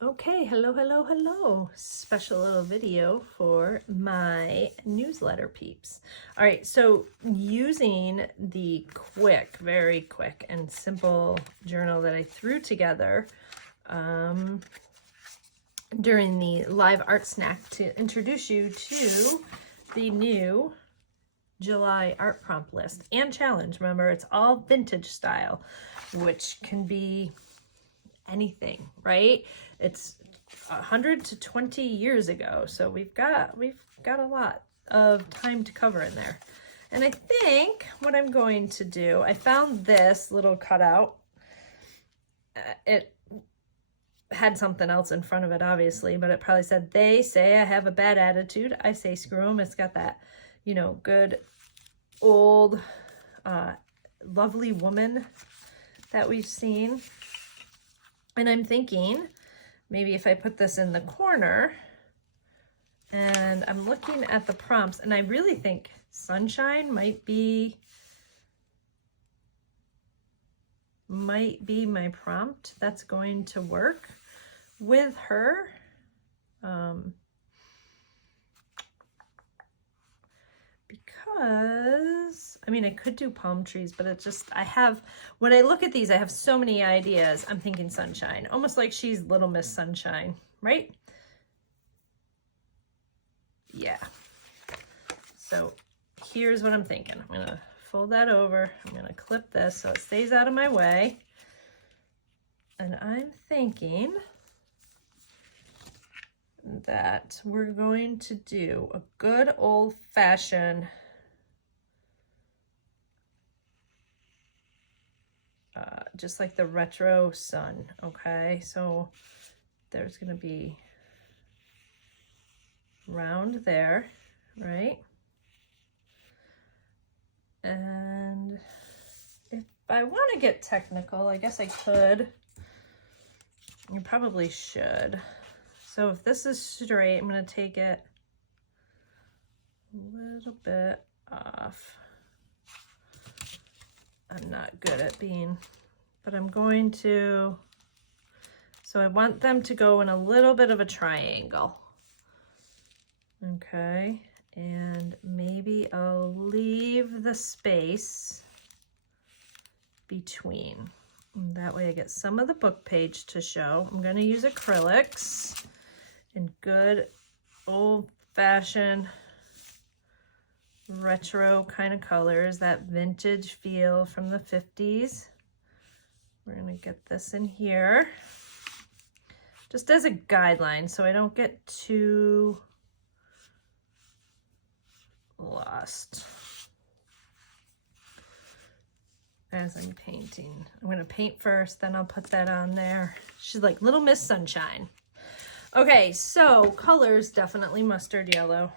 Okay, hello. Special little video for my newsletter peeps. All right, so using the very quick and simple journal that I threw together during the live art snack to introduce you to the new July art prompt list and challenge. Remember, it's all vintage style, which can be anything, right? It's 100 to 20 years ago, so we've got a lot of time to cover in there. And I think what I'm going to do, I found this little cutout. It had something else in front of it, obviously, but it probably said, "They say I have a bad attitude. I say screw them." It's got that, good old lovely woman that we've seen. And I'm thinking maybe if I put this in the corner, and I'm looking at the prompts, and I really think sunshine might be my prompt that's going to work with her. Because, I mean, I could do palm trees, but when I look at these, I have so many ideas. I'm thinking sunshine, almost like she's Little Miss Sunshine, right? Yeah. So here's what I'm thinking. I'm going to fold that over. I'm going to clip this so it stays out of my way. And I'm thinking that we're going to do a good old-fashioned just like the retro sun. Okay, so there's going to be round there, right? And if I want to get technical, I guess I could. You probably should. So if this is straight, I'm going to take it a little bit off. I'm not good at but I'm going to, so I want them to go in a little bit of a triangle. Okay, and maybe I'll leave the space between. And that way I get some of the book page to show. I'm going to use acrylics in good old-fashioned retro kind of colors, that vintage feel from the 50s. We're going to get this in here just as a guideline so I don't get too lost as I'm painting. I'm going to paint first, then I'll put that on there. She's like Little Miss Sunshine. Okay, so colors, definitely mustard yellow.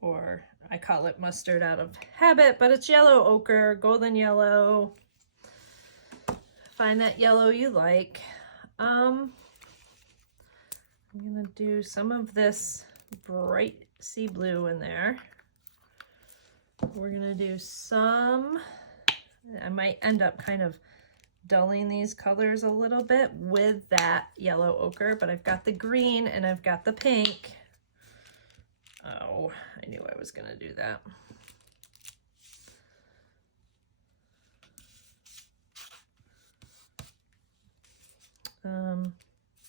Or I call it mustard out of habit, but it's yellow ochre, golden yellow. Find that yellow you like. I'm gonna do some of this bright sea blue in there. We're gonna do some, I might end up kind of dulling these colors a little bit with that yellow ochre, but I've got the green and I've got the pink. Oh, I knew I was gonna do that.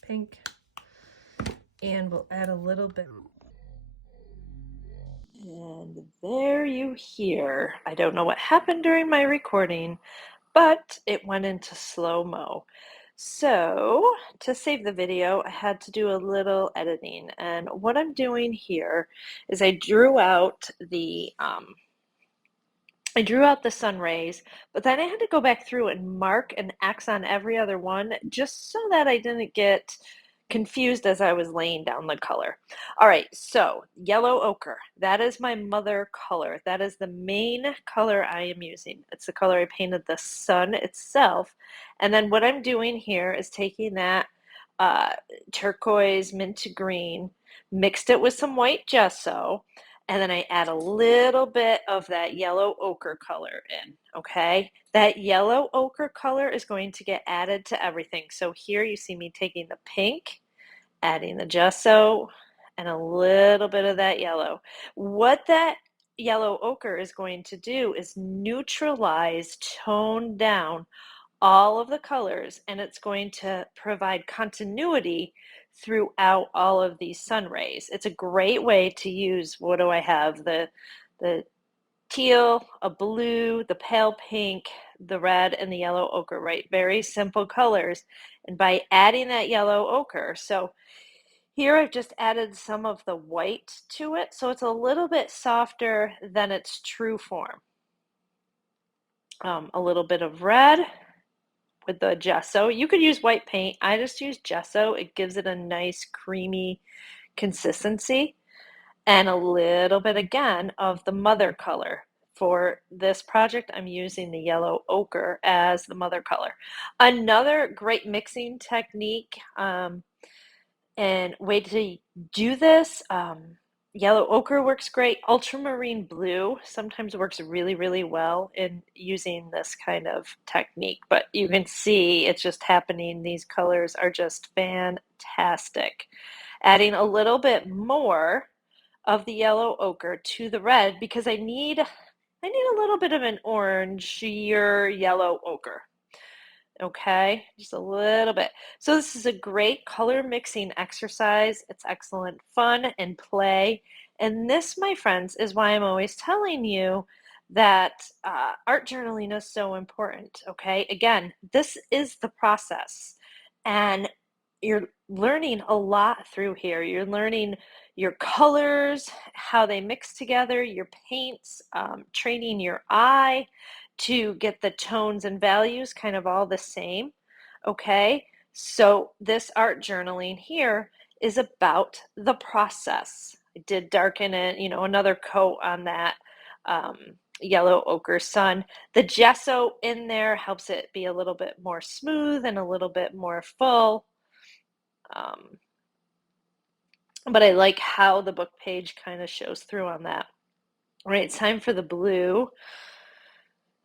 Pink, and we'll add a little bit. And there you hear. I don't know what happened during my recording, but it went into slow-mo. So to save the video, I had to do a little editing. And what I'm doing here is I drew out the sun rays, but then I had to go back through and mark an X on every other one just so that I didn't get confused as I was laying down the color. All right, so yellow ochre, that is my mother color. That is the main color I am using. It's the color I painted the sun itself. And then what I'm doing here is taking that turquoise mint green, mixed it with some white gesso, And then I add a little bit of that yellow ochre color in, okay? That yellow ochre color is going to get added to everything. So here you see me taking the pink, adding the gesso, and a little bit of that yellow. What that yellow ochre is going to do is neutralize, tone down all of the colors, and it's going to provide continuity throughout all of these sun rays. It's a great way to use, what do I have? The teal, a blue, the pale pink, the red, and the yellow ochre, right? Very simple colors. And by adding that yellow ochre, so here I've just added some of the white to it, so it's a little bit softer than its true form. A little bit of red with the gesso. You could use white paint. I just use gesso. It gives it a nice creamy consistency. And a little bit again of the mother color. For this project, I'm using the yellow ochre as the mother color. Another great mixing technique and way to do this, yellow ochre works great. Ultramarine blue sometimes works really, really well in using this kind of technique, but you can see it's just happening. These colors are just fantastic. Adding a little bit more of the yellow ochre to the red because I need a little bit of an orangier yellow ochre. Okay, just a little bit. So this is a great color mixing exercise. It's excellent fun and play. And this, my friends, is why I'm always telling you that art journaling is so important. Okay, again, this is the process. And you're learning a lot through here. You're learning your colors, how they mix together, your paints, training your eye to get the tones and values kind of all the same. Okay, so this art journaling here is about the process. I did darken it, another coat on that yellow ochre sun. The gesso in there helps it be a little bit more smooth and a little bit more full. But I like how the book page kind of shows through on that. All right, it's time for the blue.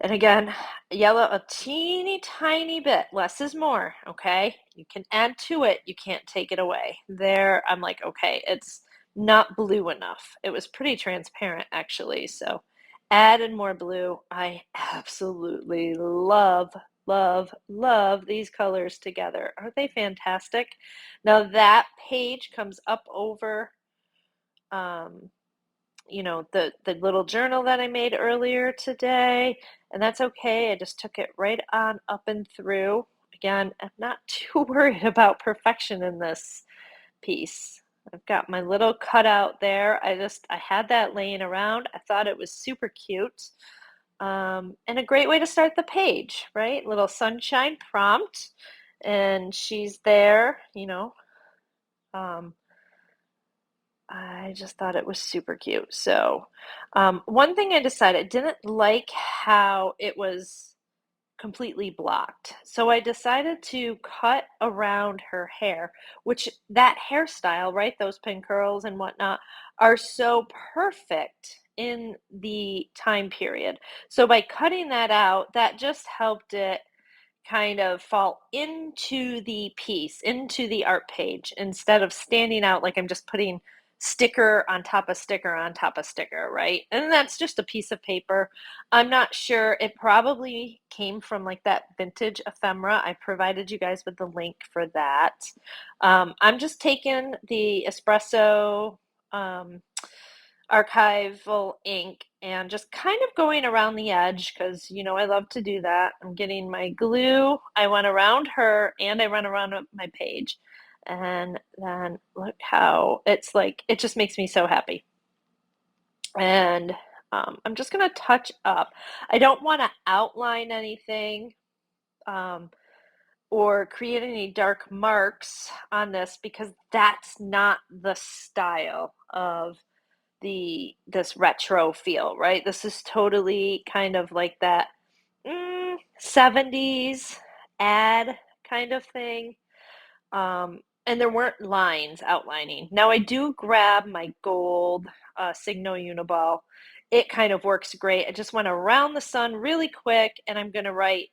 And again, yellow a teeny tiny bit. Less is more, okay? You can add to it, you can't take it away. There, I'm like, okay, it's not blue enough. It was pretty transparent, actually, so added more blue. I absolutely love, love, love these colors together. Aren't they fantastic? Now that page comes up over the little journal that I made earlier today, and that's okay. I just took it right on up and through. Again, I'm not too worried about perfection in this piece. I've got my little cutout there. I had that laying around. I thought it was super cute. And a great way to start the page, right? Little sunshine prompt. And she's there, I just thought it was super cute. So, one thing I decided, I didn't like how it was completely blocked. So I decided to cut around her hair, which that hairstyle, right? Those pin curls and whatnot are so perfect in the time period. So by cutting that out, that just helped it kind of fall into the piece, into the art page, instead of standing out like I'm just putting sticker on top of sticker on top of sticker, right? And that's just a piece of paper. I'm not sure. It probably came from like that vintage ephemera. I provided you guys with the link for that. I'm just taking the espresso archival ink and just kind of going around the edge because I love to do that. I'm getting my glue. I went around her and I run around my page. And then look how it's like, it just makes me so happy. And I'm just going to touch up. I don't want to outline anything or create any dark marks on this because that's not the style of this retro feel, right? This is totally kind of like that 70s ad kind of thing. and there weren't lines outlining. Now I do grab my gold Signo Uniball. It kind of works great. I just went around the sun really quick, and I'm going to write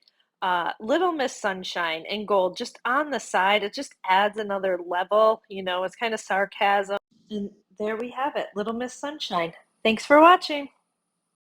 Little Miss Sunshine in gold just on the side. It just adds another level, you know, it's kind of sarcasm. And there we have it, Little Miss Sunshine. Thanks for watching.